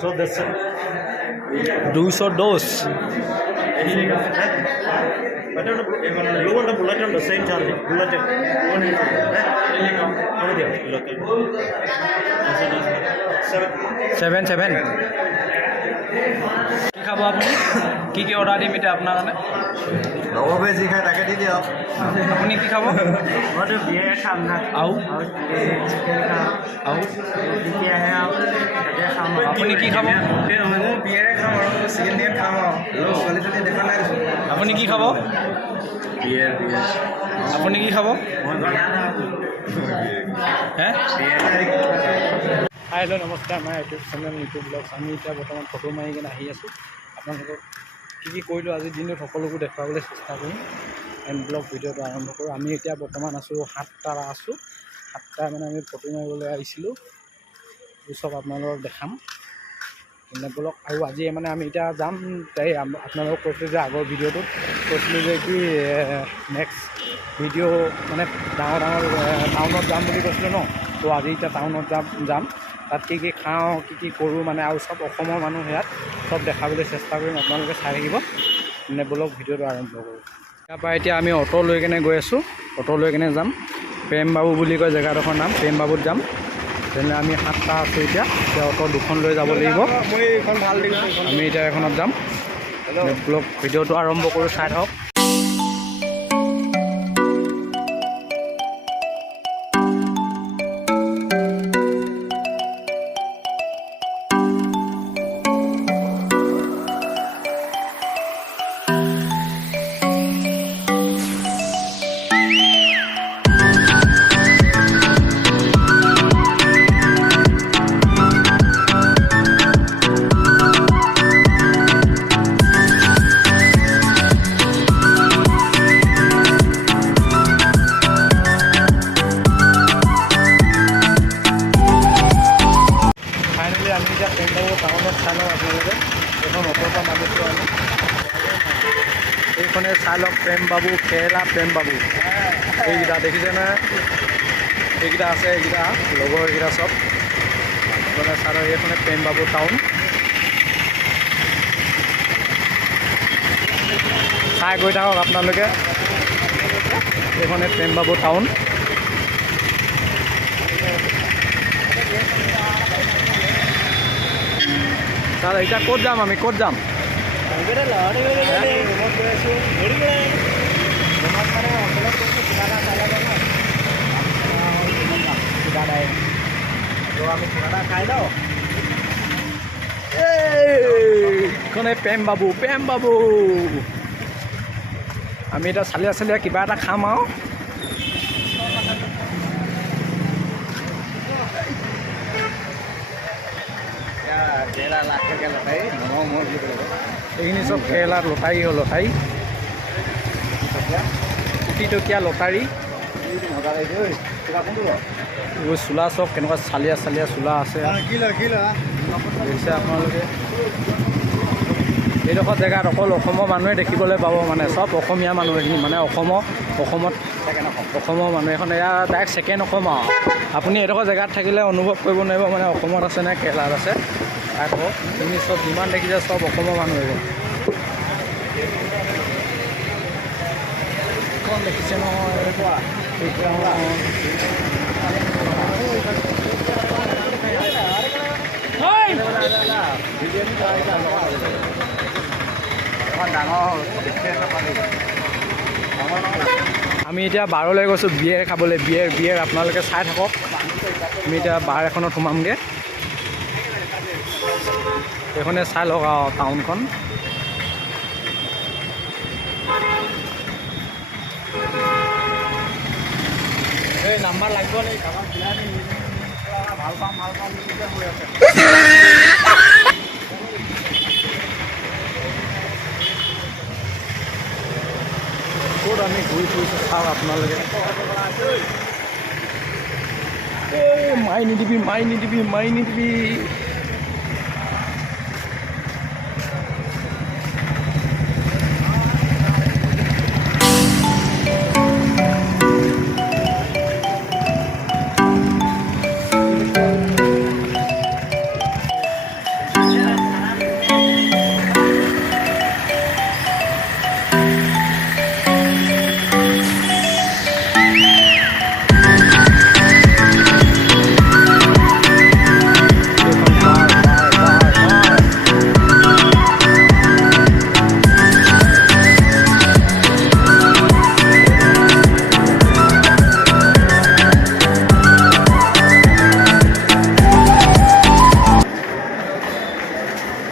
So that's 200 dose. you want a bullet on the same charge. Bullet. Seven. কি খাব আপুনি কি কি অৰ্ডাৰ দিম এতিয়া আপোনাৰ কাৰণে লগৰ যি খাই তাকে দি দিয়ক আপুনি কি খাব মইতো বিয়েৰ খাম না আৰু চিকেন খাম আৰু যেতিয়া আহে আৰু তাতে খাম আপুনি কি খাব মই বিয়েৰে খাম আৰু চিকেন দিয়ে খাম আৰু ছোৱালী ছোৱালী দেখা নাই আপুনি কি খাব বিয়েৰ আপুনি কি খাব মই বিয়েৰ হে বিয়েৰ হেল্ল' নমস্কাৰ আমাৰ ইউটিউব চেনেল ইউটিউব ব্লগছ আমি এতিয়া বৰ্তমান ফটো মাৰি কিনে আহি আছোঁ আপোনালোকক কি কৰিলোঁ আজিৰ দিনটোত সকলোবোৰ দেখুৱাবলৈ চেষ্টা কৰিম এণ্ড ব্লগ ভিডিঅ'টো আৰম্ভ কৰোঁ আমি এতিয়া বৰ্তমান আছোঁ 7টা মানে আমি ফটো মাৰিবলৈ আহিছিলোঁ চব আপোনালোকক দেখাম ব্লগ আৰু আজি মানে আমি এতিয়া যাম তাই আপোনালোকক কৈছিলোঁ যে আগৰ ভিডিঅ'টোত কৈছিলোঁ যে কি নেক্সট ভিডিঅ' মানে ডাঙৰ টাউনত যাম বুলি কৈছিলোঁ ন তো আজি এতিয়া টাউনত যাম তাত কি খাওঁ কি কৰোঁ মানে আৰু চব অসমৰ মানুহ ইয়াত চব দেখাবলৈ চেষ্টা কৰিম আপোনালোকে চাই থাকিব মানে ব্লগ ভিডিঅ'টো আৰম্ভ কৰোঁ তাৰপৰা এতিয়া আমি অটো লৈ কেনে গৈ আছোঁ অটো লৈ কেনে যাম প্ৰেমবাবু বুলি কয় জেগাডোখৰ নাম প্ৰেমবাবুত যাম তেনেহ'লে আমি 7টা আছোঁ এতিয়া অটো দুখন লৈ যাব লাগিব আমি এতিয়া এখনত যাম ব্লগ ভিডিঅ'টো আৰম্ভ কৰোঁ চাই থাকক টাউনত চাই লওক আপোনালোকে এখন অটোৰ পৰা নামিছোঁ আমি এইখনে চাই লওক প্ৰেমবাবু কেৰেলা প্ৰেমবাবু এইকেইটা দেখিছেনে এইকেইটা আছে এইকেইটা লগৰ এইকেইটা চব মানে চাই লওক এইখনে প্ৰেমবাবু টাউন চাই গৈ থাকক আপোনালোকে এইখনে প্ৰেমবাবু টাউন তাৰ এতিয়া ক'ত যাম আমি ক'ত যাম এইখনে প্ৰেমবাবু আমি এতিয়া চালিয়া কিবা এটা খাম আৰু এইখিনি চব কেৰেলাৰ লটাৰী কোটিটকীয়া লটাৰী চোলা চব কেনেকুৱা চালিয়া চোলা আছে দেখিছে আপোনালোকে এইডোখৰ জেগাত অকল অসমৰ মানুহে দেখিবলৈ পাব মানে চব অসমীয়া মানুহ এইখিনি মানে অসমত মানুহ এখন এয়া ডাইৰেক্ট ছেকেণ্ড অসম আৰু আপুনি এইডোখৰ জেগাত থাকিলে অনুভৱ কৰিব নোৱাৰিব মানে অসমত আছে নে কেৰেলাত আছে আকৌ তুমি চব যিমান দেখিছে চব অসমৰ মানুহ এইখন দেখিছে নহয় আমি এতিয়া বাৰলৈ গৈছোঁ বিয়েৰ খাবলৈ বিয়েৰ আপোনালোকে চাই থাকক আমি এতিয়া বাৰ এখনত সোমামগৈ এইখনে চাই লওক আৰু টাউনখন এই নাম্বাৰ লাগিব নেকি কাৰোবাক ভাল পাম হৈ আছে ক'ত আমি ঘূৰি ফুৰিছোঁ চাওক আপোনালোকে মাৰি নিদিবি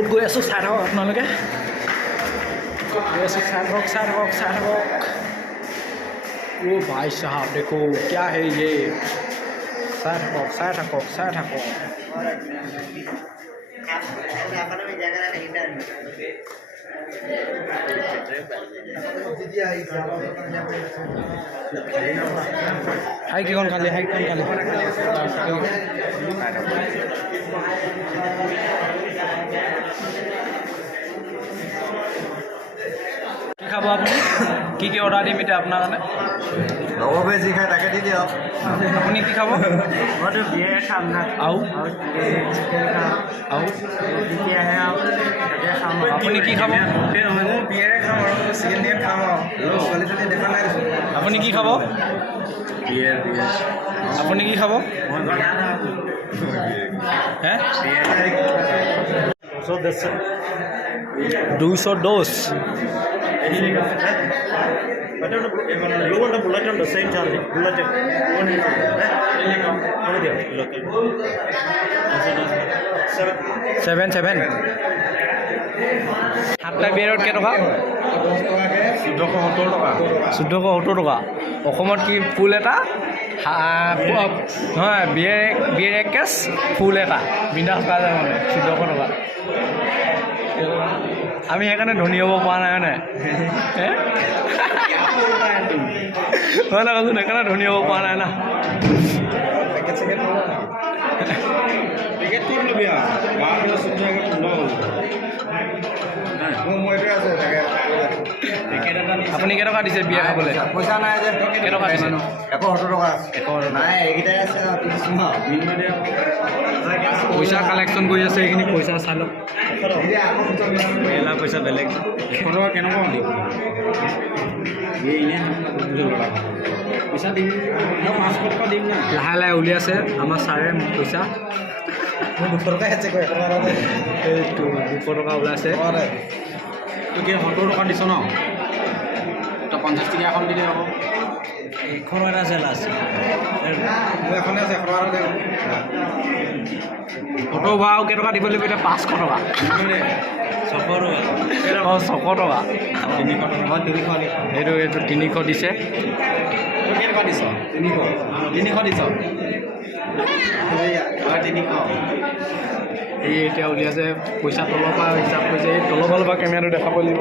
ক'ত গৈ আছোঁ চাই থাকক আপোনালোকে ক'ত গৈ আছোঁ চাই থাকক চাই থাকক চাই থাকক ओ भाई साहब देखो क्या है ये चाय থাকক हाई किन खाली কি খাব আপুনি কি অৰ্ডাৰ দিম এতিয়া আপোনাৰ কাৰণে লগবে যি খাই তাকে দি দিয়ক আপুনি কি খাব মইতো বিয়ে খাম না আৰু চিকেন খাম আৰু যেতিয়া আহে তাকে খাম আপুনি কি খাব বিয়েৰে খাম আৰু চিকেন দিয়ে খাম আৰু ছোৱালী ছোৱালী দেখা নাই আপুনি কি খাব বিয়ে আপুনি কি খাব মই বিয়া হে ওচৰত আছে 210 lower the bullet on the same charge bullet seven সাতটা বিয়েৰত কেইটকা 1470 টকা অসমত কি ফুল এটা নহয় বিয়েৰ এক কেছ ফুল এটা বিন্দাছ পাই যায় মানে 1400 টকা আমি সেইকাৰণে ধনী হ'ব পৰা নাই হয় নাই হয় না কৈছোঁ সেইকাৰণে ধনী হ'ব পৰা নাই না আপুনি কেইটকা দিছে বিয়া খাবলৈ পইচা নাই যে কেইটকা দিছে 170 নাই এইকেইটাই আছে পইচা কালেকশ্যন কৰি আছে এইখিনি পইচা চাই লওক পইচা বেলেগ 100 টকা কেনেকুৱা দিম পইচা দিম 500 টকা দিম না লাহে লাহে উলিয়াইছে আমাৰ ছাৰে পইচা 200 টকা আছে এইটো 200 টকা ওলাইছে তোক 70 টকা দিছ ন তই 50 টকীয়া এখন দিলে হ'ব এখন এটা আছে লাষ্ট মোৰ এখনে আছে 100 টকা ফটো ভাও কেইটকা দিব লাগিব এতিয়া 500 টকা 600 টকা এইটো 300 দিছে কেইটকা দিছ 300 দিছ এই এতিয়া উলিয়াইছে পইচা তলৰ পৰা হিচাপ কৰিছে এই তলৰ ফালৰ পৰা কেমেৰাটো দেখাব লাগিব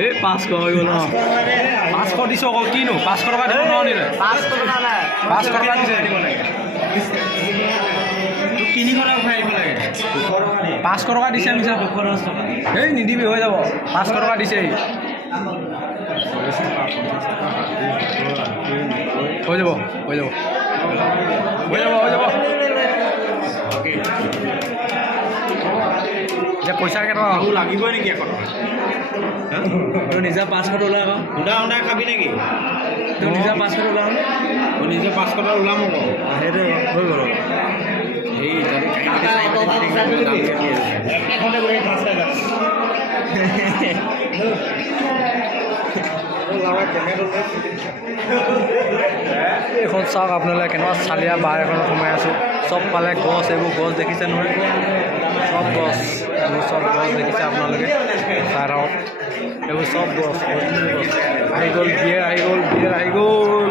এই 500 হৈ গ'ল 500 দিছ আকৌ কিনো 500 টকা দিব নোৱাৰিলে 500 টকা দিছে 500 টকা দিছে মিছা 210 টকা এই নিদিবি হৈ যাব 500 টকা দিছে হৈ যাব এতিয়া পইচা কেইটকা লাগিবই নেকি এখন তোৰ নিজা 500 ওলা আকৌ সুন্দা খাবি নেকি তোৰ নিজা 500 ওলাম মই নিজে 500 টকা ওলাম আকৌ সেইটো হৈ গ'ল এই এইখন চাওক আপোনালোকে কেনেকুৱা চালিয়া বাৰ এখনত সোমাই আছোঁ চব পালে গছ এইবোৰ গছ দেখিছে নহয় চব গছ দেখিছে আপোনালোকে চাই থাকক এইবোৰ চব গছ আহি গ'ল বিয়েৰ আহি গ'ল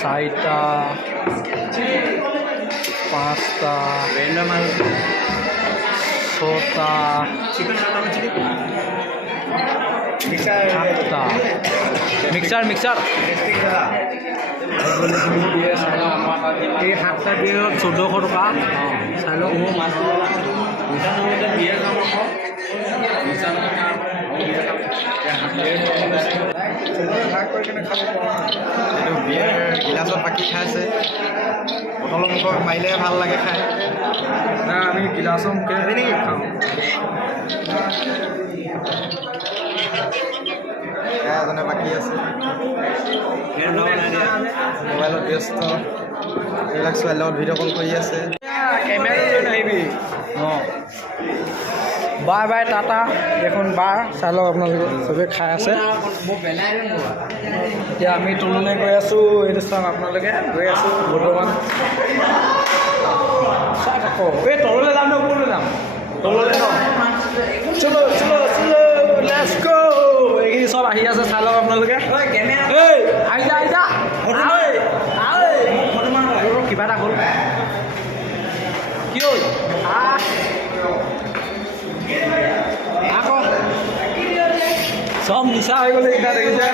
চাৰিটা 5টা 6টা 7টা মিক্সাৰ এই 7টা বিয়েৰত 1400 টকা চাই লওক বিয়েৰ গিলাচত বাকী খাইছে বটলৰ মুখত মাৰিলে ভাল লাগে খাই না আমি গিলাচৰ মুখেৰে নেকি খাওঁ এজনে বাকী আছে মোবাইলত ব্যস্ত এইবিলাক ছোৱালীৰ লগত ভিডিঅ' কল কৰি আছে কেমেৰা লৈ নাহিবি বাই বাই টাটা এখন বাৰ চাই লওক আপোনালোকে চবেই খাই আছে এতিয়া আমি তললৈ গৈ আছোঁ এইটো চাওক আপোনালোকে গৈ আছোঁ বৰ্তমান চাওক আকৌ এই তললৈ যাম নে ওপৰলৈ যাম তললৈ ন চলো চলো চলো লেটছ গো এইখিনি চব আহি আছে চাই লওক আপোনালোকে এই আহি যা কিবা এটা হ'ল কি হ'ল আকৌ সব নিচা হৈ গ'লে এতিয়া দেখিছে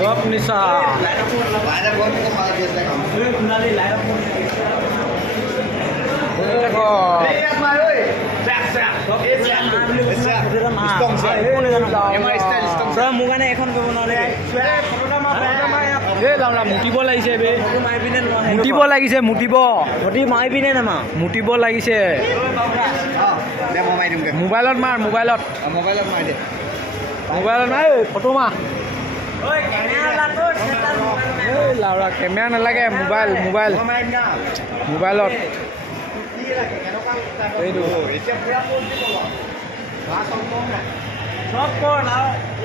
সব নিচা মোৰ কাৰণে এখন কৰিব নোৱাৰে এই লাউলা মুতিব লাগিছে বে মুতিব লাগিছে মুতিব মাৰি পিনে নামা মুতিব লাগিছে মোবাইলত মাৰ মোবাইলত মাৰ ফটো মাৰ এই লাউৰা কেমেৰা নালাগে মোবাইলত এইটো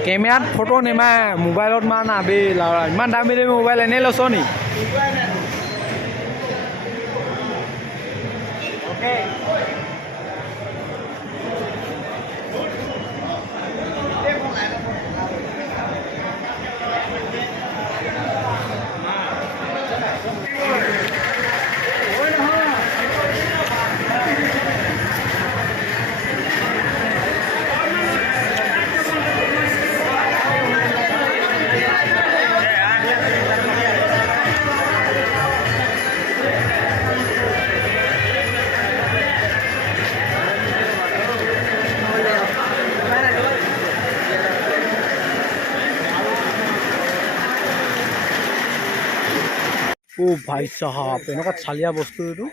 কেমেৰাত ফটো নেমাৰে মোবাইলত মাৰ না বে লাউৰা ইমান দামী মোবাইল এনেই লৈছ নি ओ भाई साहब এনেকুৱা চালিয়া বস্তু এইটো